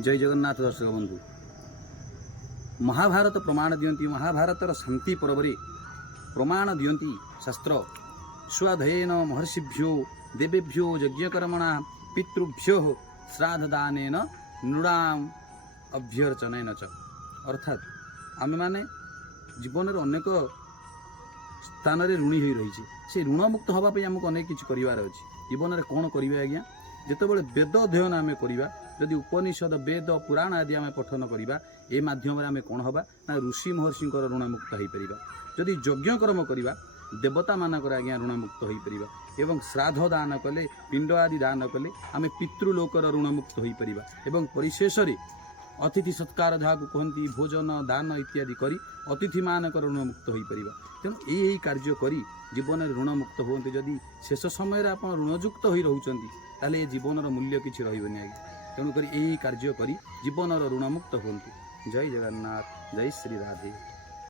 जय जगन्नाथ दर्शक बंधु महाभारत प्रमाण दियंती महाभारतर शांति पर्व प्रमाण दियंती शास्त्र स्वाधयन महर्षिभ्यो देवेभ्यो यज्ञकर्मणा पितृभ्यो श्राद्धदानेन नृणाम अभ्यर्चनेन च अर्थात आमे माने जीवन में अनेक स्थान रे ऋणी हो रही से ऋणमुक्त होगापी आमको अनेक किसी करार अच्छी जीवन में कौन करेंगे आज्ञा जितेबाला वेद अध्ययन आम करवा जदि उपनिषद वेद पुराण आदि आम पठन करवा ए माध्यम आम कौन हवा ना ऋषि महर्षि ऋणमुक्त हो पार जदि यज्ञ कर्म करवा देवता मानक आज्ञा ऋणमुक्त हो पार एवं श्राद्ध दान कले पिंड आदि दान कले आम पितृलोकर ऋणमुक्त हो पार परिशेष अतिथि सत्कार जहाँ कहती भोजन दान इत्यादि करी अतिथि मानक ऋणमुक्त हो पार तेणु यही कार्य करी जीवन में ऋणमुक्त होते जदि शेष समय आप ऋणयुक्त हो रोचंती ताले जीवन मूल्य किसी रही आगे तेणुक यही कार्य करी जीवन ऋणमुक्त हूँ। जय जगन्नाथ जय श्री राधे।